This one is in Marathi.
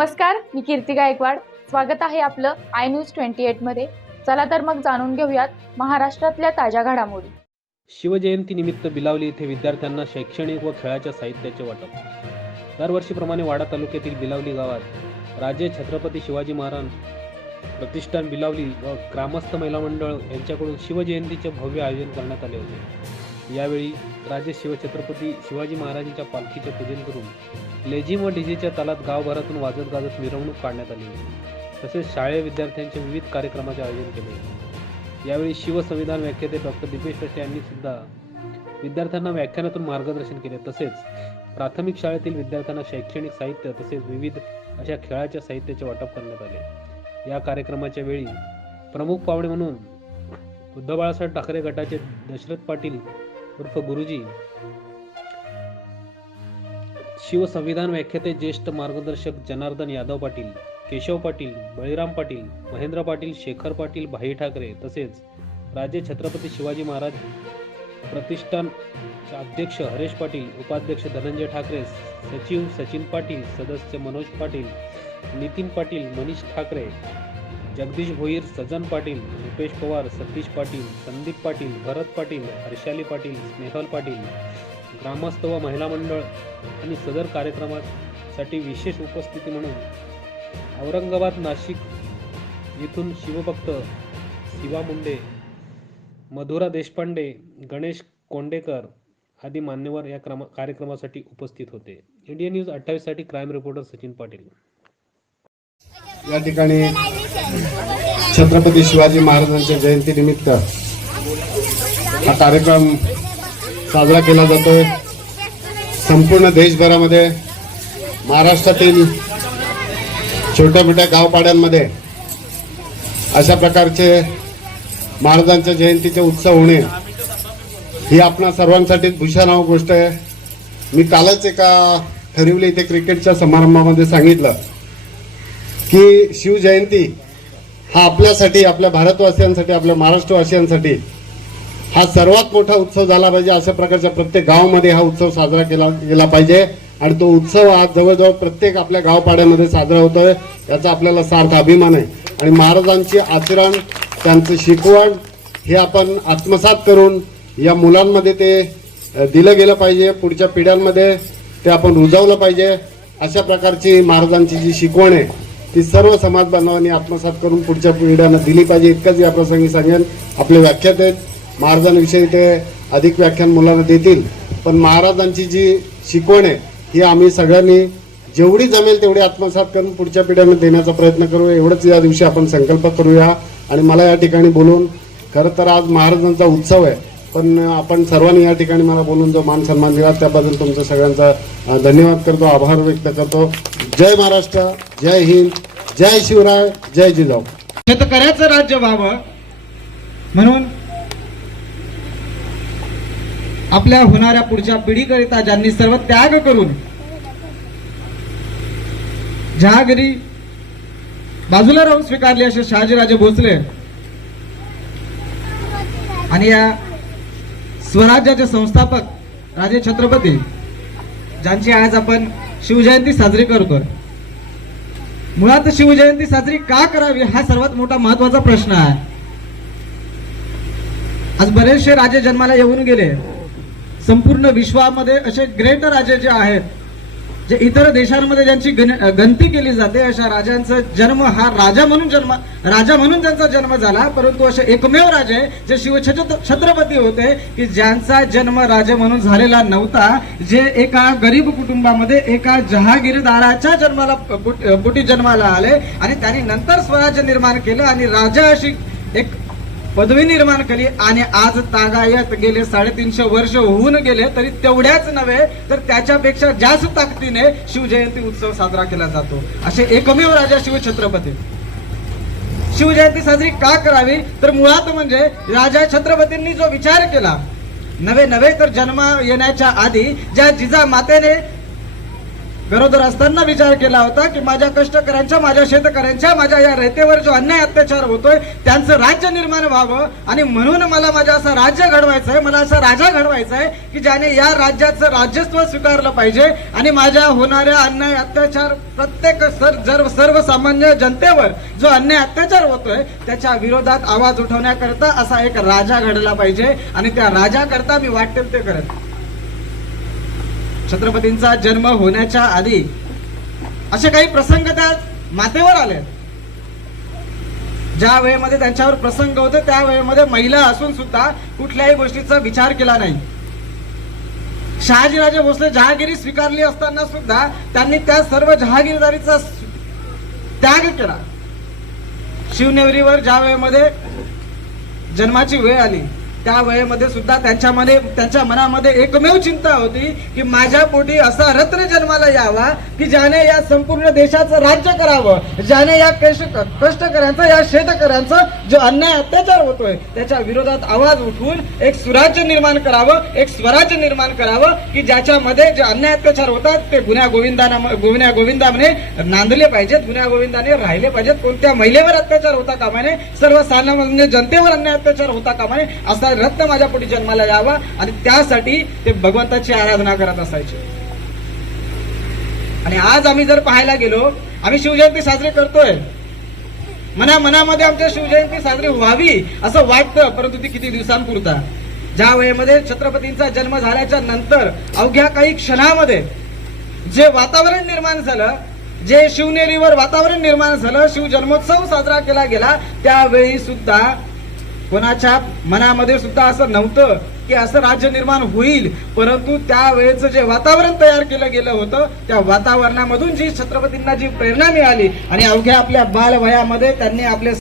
नमस्कार मी कीर्ती गायकवाड. स्वागत आहे आपलं आय न्यूज ट्वेंटी एटमध्ये चला तर मग जाणून घेऊयात महाराष्ट्रातल्या ताज्या घडामोडी. शिवजयंतीनिमित्त बिलावली येथे विद्यार्थ्यांना शैक्षणिक व खेळाच्या साहित्याचे वाटप. दरवर्षीप्रमाणे वाडा तालुक्यातील बिलावली गावात राजे छत्रपती शिवाजी महाराज प्रतिष्ठान बिलावली व ग्रामस्थ महिला मंडळ यांच्याकडून शिवजयंतीचे भव्य आयोजन करण्यात आले होते. यावेळी राजे शिवछत्रपती शिवाजी महाराजांच्या पालखीचे पूजन करून लेझिम व डीजेच्या तालात गावभरातून वाजत गाजत मिरवणूक काढण्यात आली. तसेच शाळेय विद्यार्थ्यांचे विविध कार्यक्रमाचे आयोजन केले. यावेळी शिवसंविधान व्याख्याते डॉक्टर दीपेश पेटे यांनी सुद्धा विद्यार्थ्यांना व्याख्यानातून मार्गदर्शन केले. तसेच प्राथमिक शाळेतील विद्यार्थ्यांना शैक्षणिक साहित्य तसेच विविध अशा खेळाच्या साहित्याचे वाटप करण्यात आले. या कार्यक्रमाच्या वेळी प्रमुख पाहुणे म्हणून उद्धव बाळासाहेब ठाकरे गटाचे दशरथ पाटील उर्फ गुरुजी शिवसंविधान व्याख्याते ज्येष्ठ मार्गदर्शक जनार्दन यादव पाटील केशव पाटील बळीराम पाटील महेंद्र पाटील शेखर पाटील भाई ठाकरे तसेच राजे छत्रपती शिवाजी महाराज प्रतिष्ठान अध्यक्ष हरेश पाटील उपाध्यक्ष धनंजय ठाकरे सचिव सचिन पाटील सदस्य मनोज पाटील नितीन पाटील मनीष ठाकरे जगदीश भोईर सजन पाटील रुपेश पवार सतीश पाटील संदीप पाटील भरत पाटील हर्षाली पाटील स्नेहल पाटील ग्रामस्थ व महिला मंडळ आणि सदर कार्यक्रमासाठी विशेष उपस्थिती म्हणून औरंगाबाद नाशिक येथून शिवभक्त शिवा मुंडे मधुरा देशपांडे गणेश कोंडेकर आदी मान्यवर या क्रमा कार्यक्रमासाठी उपस्थित होते. इंडिया न्यूज अठ्ठावीससाठी क्राईम रिपोर्टर सचिन पाटील. या ठिकाणी छत्रपती शिवाजी महाराजांच्या जयंतीनिमित्त हा कार्यक्रम साजरा केला जातो. संपूर्ण देशभरामध्ये महाराष्ट्रातील छोट्या मोठ्या गावपाड्यांमध्ये अशा प्रकारचे महाराजांच्या जयंतीचे उत्सव होणे ही आपणा सर्वांसाठीच भूषणाव गोष्ट आहे. मी कालच एका ठरवली इथे क्रिकेटच्या समारंभामध्ये सांगितलं. की शिवजयंती हा आपल्यासाठी आपल्या भारतवासियांसाठी आपल्या महाराष्ट्रवासियांसाठी हा सर्वात मोठा उत्सव झाला पाहिजे अशा प्रकारच्या प्रत्येक गावामध्ये हा उत्सव साजरा केला गेला पाहिजे. आणि तो उत्सव आज जवळजवळ प्रत्येक आपल्या गावपाड्यामध्ये साजरा होतोय. याचा आपल्याला सार्थ अभिमान आहे. आणि महाराजांचे आचरण त्यांचं शिकवण हे आपण आत्मसात करून या मुलांमध्ये ते दिलं गेलं पाहिजे. पुढच्या पिढ्यांमध्ये ते आपण रुजवलं पाहिजे. अशा प्रकारची महाराजांची जी शिकवण आहे ती सर्व समाज बांधवांनी आत्मसात करून पुढच्या पिढ्यांना दिली पाहिजे. इतकंच या प्रसंगी सांगेन. आपले व्याख्यात आहेत. महाराजांविषयी ते अधिक व्याख्यान मुलांना देतील. पण महाराजांची जी शिकवण आहे ही आम्ही सगळ्यांनी जेवढी जमेल तेवढी आत्मसात करून पुढच्या पिढ्यांना देण्याचा प्रयत्न करू एवढंच या दिवशी आपण संकल्प करूया. आणि मला या ठिकाणी बोलून खरं तर आज महाराजांचा उत्सव आहे पण आपण सर्वांनी या ठिकाणी मला बोलून जो मान सन्मान दिला त्याबद्दल तुमचा सगळ्यांचा धन्यवाद करतो आभार व्यक्त करतो. जय महाराष्ट्र जय हिंद जय शिवराय जय जिजाऊ. शेतकऱ्याचं राज्य व्हावं म्हणून आपल्या होणाऱ्या पुढच्या पिढीकरिता ज्यांनी सर्व त्याग करून जहागिरी बाजूला राहून स्वीकारली असे शहाजीराजे भोसले आणि या स्वराज्याचे संस्थापक राजे छत्रपती ज्यांची आज आपण शिवजयंती साजरी करतोय मुळात शिवजयंती साजरी का करावी हा सर्वात मोठा महत्त्वाचा प्रश्न आहे. आज बरेचसे राजे जन्माला येऊन गेले. संपूर्ण विश्वामध्ये असे ग्रेट राजे जे आहेत जे इतर देशांमध्ये ज्यांची गण- गणती केली जाते अशा राजांचा जन्म हा राजा म्हणून जन्म राजा म्हणून त्यांचा जन्म झाला परंतु असे एकमेव राजे जे शिव छत्रपती होते की ज्यांचा जन्म राजा म्हणून झालेला नव्हता जे एका गरीब कुटुंबामध्ये एका जहागीरदाराच्या जन्माला पुटी जन्माला आले आणि त्यांनी नंतर स्वराज्य निर्माण केलं आणि राजा अशी एक पदवी निर्माण केली आणि आज तागायत गेले साडेतीनशे वर्ष होऊन गेले तरी तेवढ्याच नव्हे तर त्याच्यापेक्षा जास्त ताकदीने शिवजयंती उत्सव साजरा केला जातो. असे एकमेव राजा शिवछत्रपती. शिवजयंती साजरी का करावी? तर मुळात म्हणजे राजा छत्रपतींनी जो विचार केला नवे नव्हे तर जन्म येण्याच्या आधी ज्या जिजा मातेने गरोदर असताना विचार केला होता की माझ्या कष्टकऱ्यांच्या माझ्या शेतकऱ्यांच्या माझ्या या रयतेवर जो अन्याय अत्याचार होतोय त्यांचं राज्य निर्माण व्हावं. आणि म्हणून मला माझं असं राज्य घडवायचं आहे मला असा राजा घडवायचा आहे की ज्याने या राज्याचं राज्यत्व स्वीकारलं पाहिजे. आणि माझ्या होणाऱ्या अन्याय अत्याचार प्रत्येक सर जर सर्वसामान्य जनतेवर जो अन्याय अत्याचार होतोय त्याच्या विरोधात आवाज उठवण्याकरता असा एक राजा घडला पाहिजे. आणि त्या राजाकरता मी वाटेल ते करत छत्रपतींचा जन्म होण्याच्या आधी असे काही प्रसंग त्या मातेवर आले. ज्या वेळेमध्ये त्यांच्यावर प्रसंग होते त्या वेळेमध्ये महिला असून सुद्धा कुठल्याही गोष्टीचा विचार केला नाही. शहाजीराजे भोसले जहागिरी स्वीकारली असताना सुद्धा त्यांनी त्या सर्व जहागीरदारीचा त्याग केला. शिवनेवरीवर ज्या वेळेमध्ये जन्माची वेळ आली त्या वेळेमध्ये सुद्धा त्यांच्यामध्ये त्यांच्या मनामध्ये एकमेव चिंता होती की माझ्या पोटी असा रत्न जन्माला यावा की ज्याने या संपूर्ण देशाचं राज्य करावं ज्याने या कष्टकऱ्यांचं या शेतकऱ्यांचं जो अन्याय अत्याचार होतोय त्याच्या विरोधात आवाज उठवून एक सुराज्य निर्माण करावं एक स्वराज्य निर्माण करावं की ज्याच्यामध्ये जे अन्याय अत्याचार होतात ते गुन्ह्या गोविंदाना गुन्ह्या गोविंदाने नांदले पाहिजेत गुन्ह्या गोविंदाने राहिले पाहिजेत. कोणत्या महिलेवर अत्याचार होता कामाने? सर्वसामान्य जनतेवर अन्याय अत्याचार होता कामाने? असा असा रत्न माझ्या पोटी जन्माला यावा आणि त्यासाठी ते भगवंताची आराधना करत असायचे. आणि आज आम्ही जर पाहायला गेलो आम्ही शिवजयंती साजरी करतोय. मना मनामध्ये आमच्या शिवजयंती साजरी व्हावी असं वाटतं परंतु ती किती दिवसांपुरता. ज्या वेळेमध्ये छत्रपतींचा जन्म झाल्याच्यानंतर अवघ्या काही क्षणामध्ये जे वातावरण निर्माण झालं जे शिवनेरीवर वातावरण निर्माण झालं शिव जन्मोत्सव साजरा केला गेला त्यावेळी सुद्धा कोणाच्या मनामध्ये सुद्धा असं नव्हतं की असं राज्य निर्माण होईल. परंतु त्यावेळेचं जे वातावरण तयार केलं गेलं होतं त्या वातावरणामधून जी छत्रपतींना जी प्रेरणा मिळाली आणि अवघ्या आपल्या बालवयामध्ये त्यांनी आपले